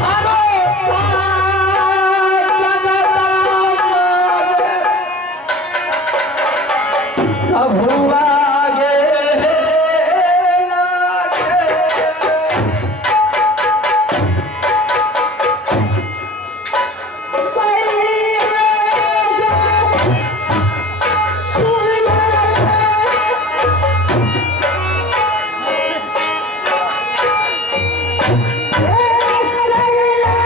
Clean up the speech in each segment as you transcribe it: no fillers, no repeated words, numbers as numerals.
भरोसा सब आगे Yeah.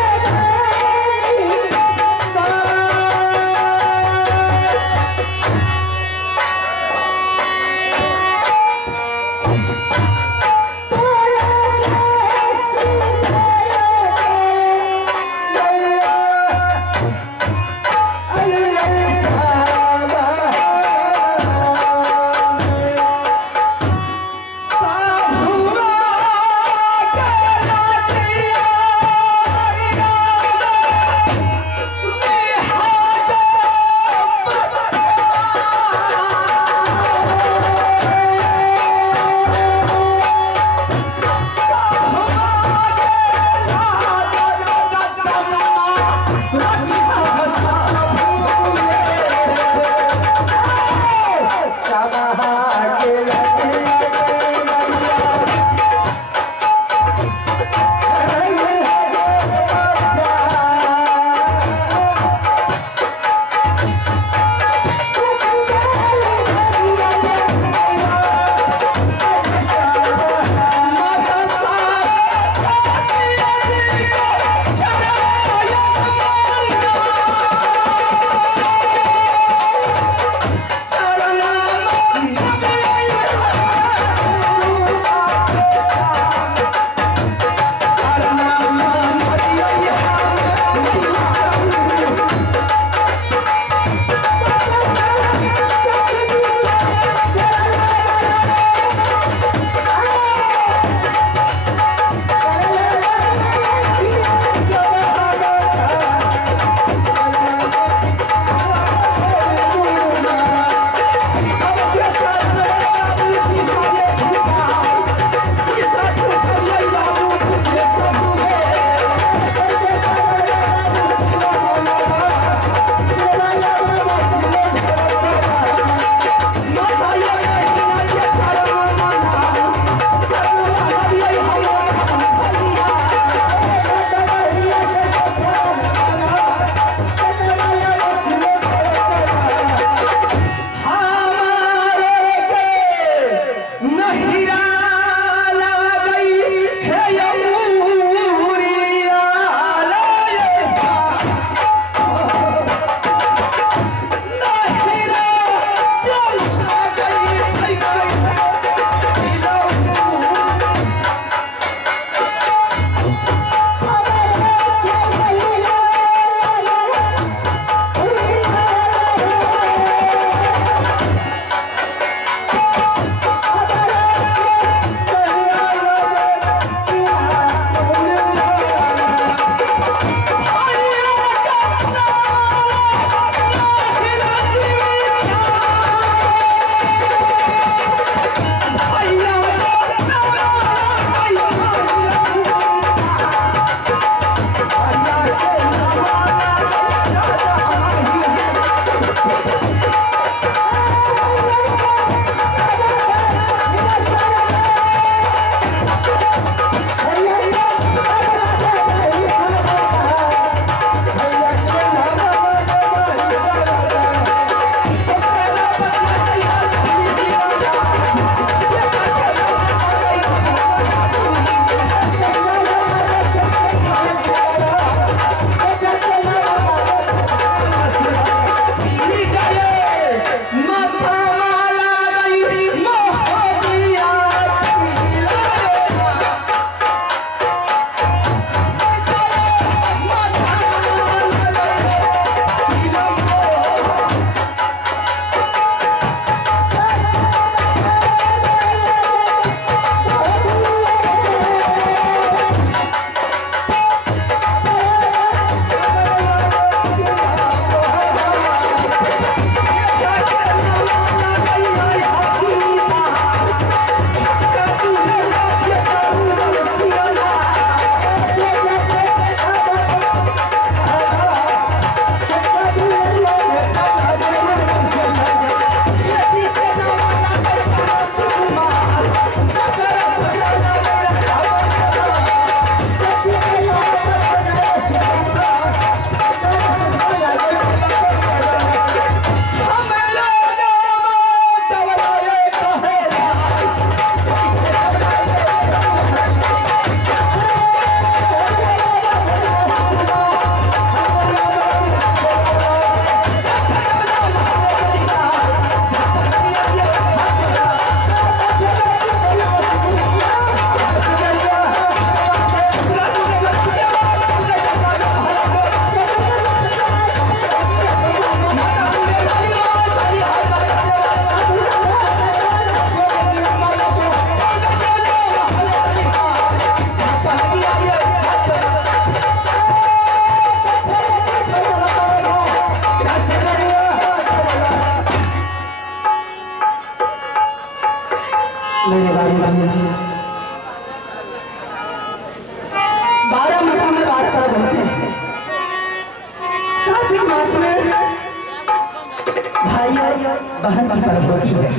बहन की परवरिश है,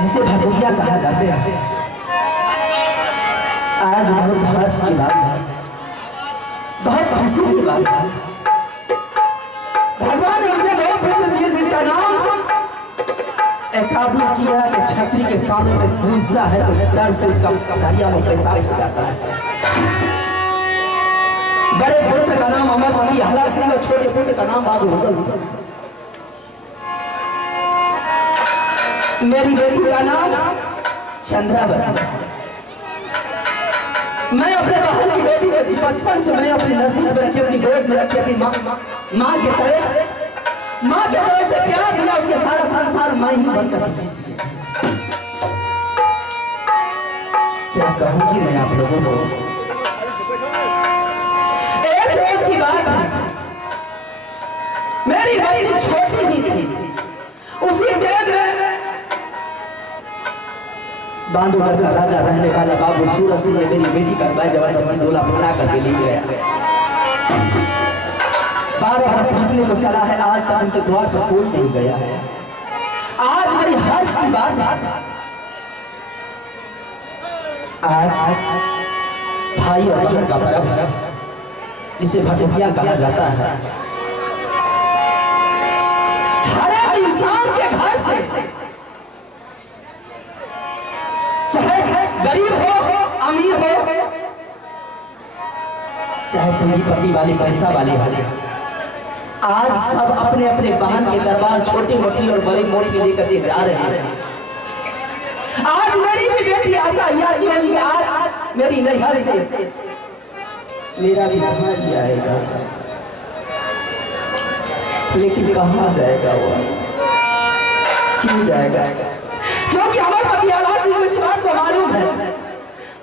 जिसे भगोतिया कहा जाते हैं। आज बहुत हर्ष की बात है, बहुत खुशी की बात है। भगवान ने मुझे दो पुत्र दिए जिनका नाम एकाबू किया कि छतरी के कानों में गूंजता है तो डर से दरिया में पेशाब हो जाता है। बड़े पुत्र का नाम अमर हला सिंह और छोटे पुत्र का नाम बाबू हुदल सिंह। मेरी बेटी का नाम चंद्रावती। मैं अपने बहन की बेटी को बचपन से मैं अपनी नजदीक में रखी, अपनी गोद में रखी, अपनी माँ के तरह से प्यार दिया। उसके सारा संसार मैं ही बनकर क्या कहूंगी मैं आप लोगों को। एक रोज की बात है, मेरी बच्ची छोटी ही थी। उसी जेल में बांधवगढ़ का राजा रहने वाला बाबू सूरज सिंह ने मेरी बेटी का बैग जबरदस्ती डोला फुला करके ले गया। 12 वर्ष बीतने को चला है, आज तक उनके द्वार पर कोई नहीं गया है। आज बड़ी हर्ष की बात है, आज भाई और बहन का पर्व है, जिसे भगोतिया कहा जाता है। हर एक इंसान के घर से, चाहे गरीब हो अमीर हो, चाहे पूंजीपति वाली पैसा वाली हो, आज सब अपने अपने बहन के दरबार छोटी मोटी और बड़ी मोटी लेकर के जा रहे हैं। आज मेरी भी बेटी आशा याद होगी कि आज मेरी नैहर से मेरा भी भाई आएगा, लेकिन कहाँ जाएगा वो, क्यों जाएगा? क्योंकि हमारे पति आला सिंह को इस बात को मालूम है,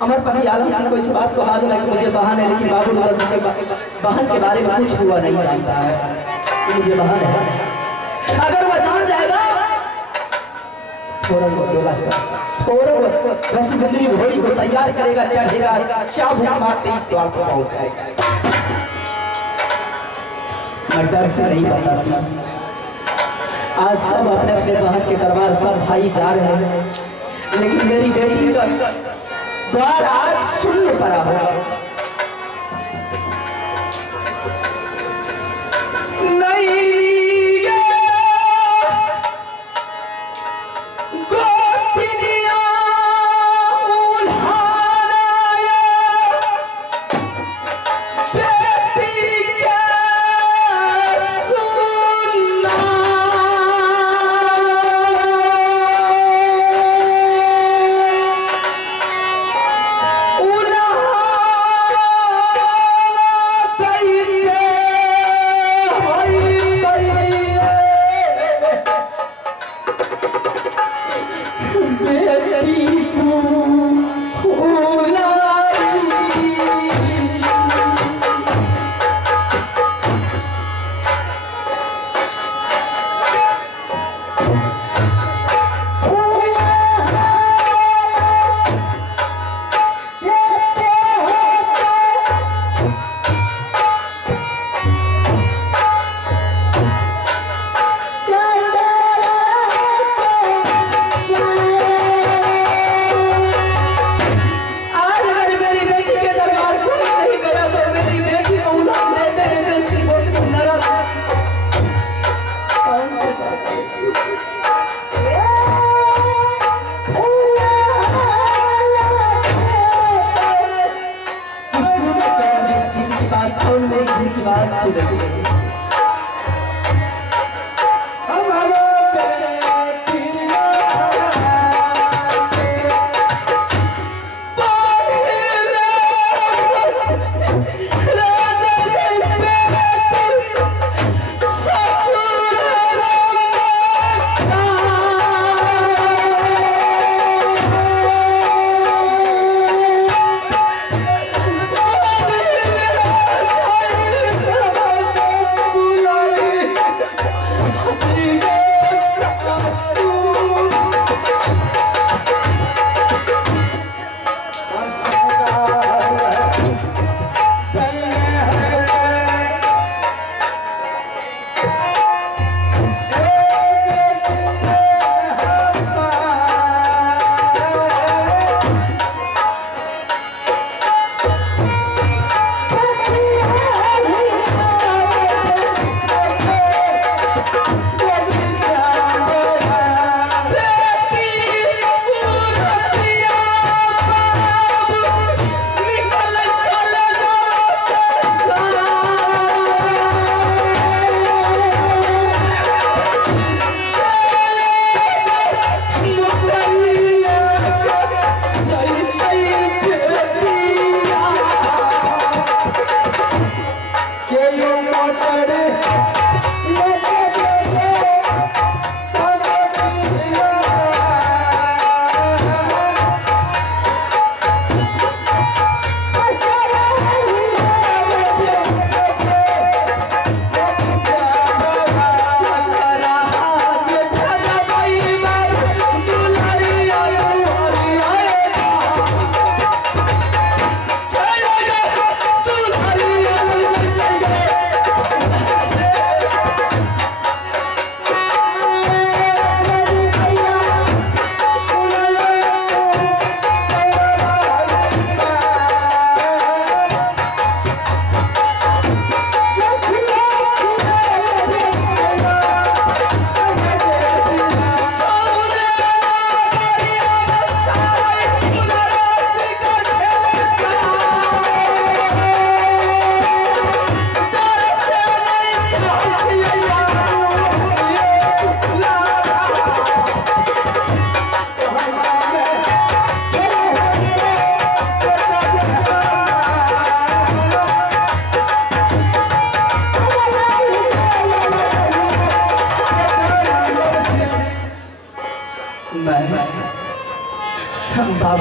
हमारे पति आला सिंह को इस बात को मालूम है कि मुझे बहन है, लेकिन बाबू हुदल सिंह के बहन के बारे में कुछ हुआ नहीं जानता है कि मुझे बहन है। अगर वह जान जाएगा थोड़ा वैसी गुंदरी घोड़ी को तैयार करेगा, चढ़ेगा, चाबुक मारते ही द्वार पर पहुंच जाएगा। मैं डर से नहीं बताती। आज सब अपने अपने बहन के दरबार, सब भाई जा रहे हैं, लेकिन मेरी बेटी का द्वार आज शून्य पड़ा होगा। नहीं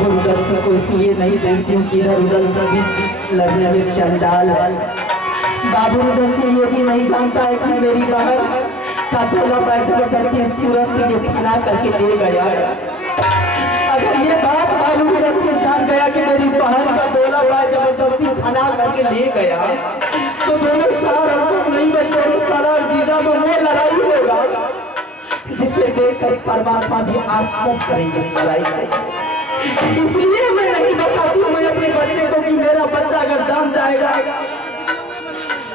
बाबू उधर से को इसलिए नहीं भेजती कि इधर उधर सभी लगने में चंडाल है। बाबू उधर से ये भी नहीं जानता है कि मेरी बहन का तोला पैसा करके सूरज से फना करके ले गया। अगर ये बात बाबू उधर से जान गया कि मेरी बहन का तोला पैसा जबरदस्ती फना करके ले गया तो दोनों सारा नहीं दोनों सारा जीजा में वो लड़ाई होगा जिसे देखकर परमात्मा भी आश्वस्त करेंगे इस लड़ाई में। इसलिए मैं नहीं बताती हूँ मैं अपने बच्चे को कि मेरा बच्चा अगर जान जाएगा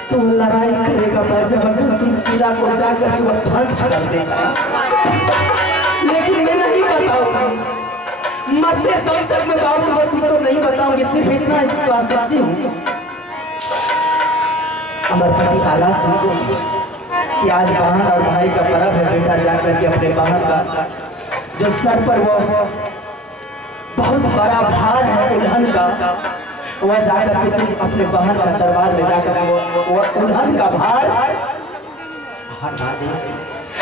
तो वो लड़ाई करेगा, जबरदस्ती किला को जाकर के वो ध्वंस कर देगा। लेकिन मैं नहीं बताऊंगा, मरते दम तक मैं बाबू बच्ची को नहीं बताऊंगी। सिर्फ इतना ही कह सकती हूँ अमरपति आला सिंह को कि आज बहन और भाई का पर्व है। बेटा जाकर के अपने बहन का जो सर पर वो बहुत बड़ा भार है उल्हन का, वह जाकर के तुम अपने बहन का दरबार में जाकर वो उल्हन का भार हटा दे।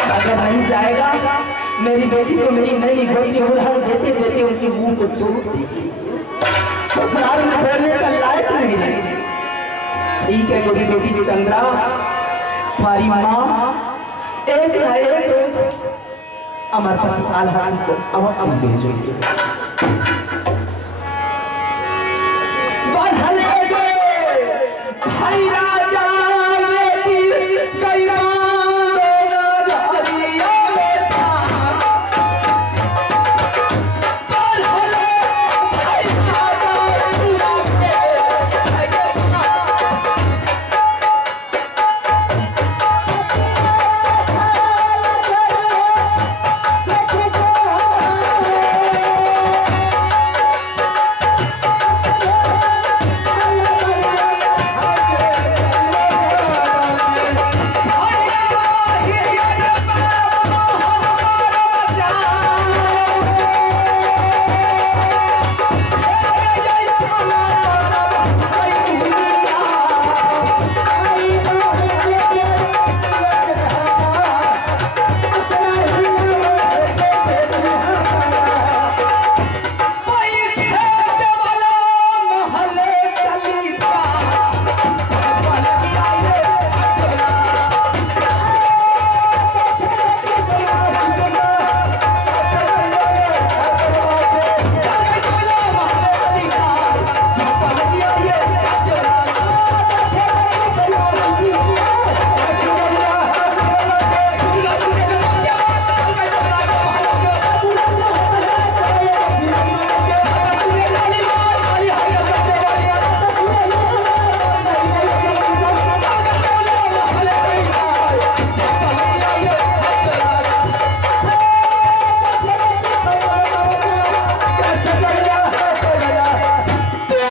अगर नहीं जाएगा मेरी बेटी को मेरी नई गोटी उल्हन देते देते उनके मुंह को तोड़ देगी, ससुराल में बोलने का लायक नहीं है। ठीक है मेरी बेटी चंद्रा, हमारी माँ एक न एक रोज अमरपति आला सिंह को अवश्य भेजोगे।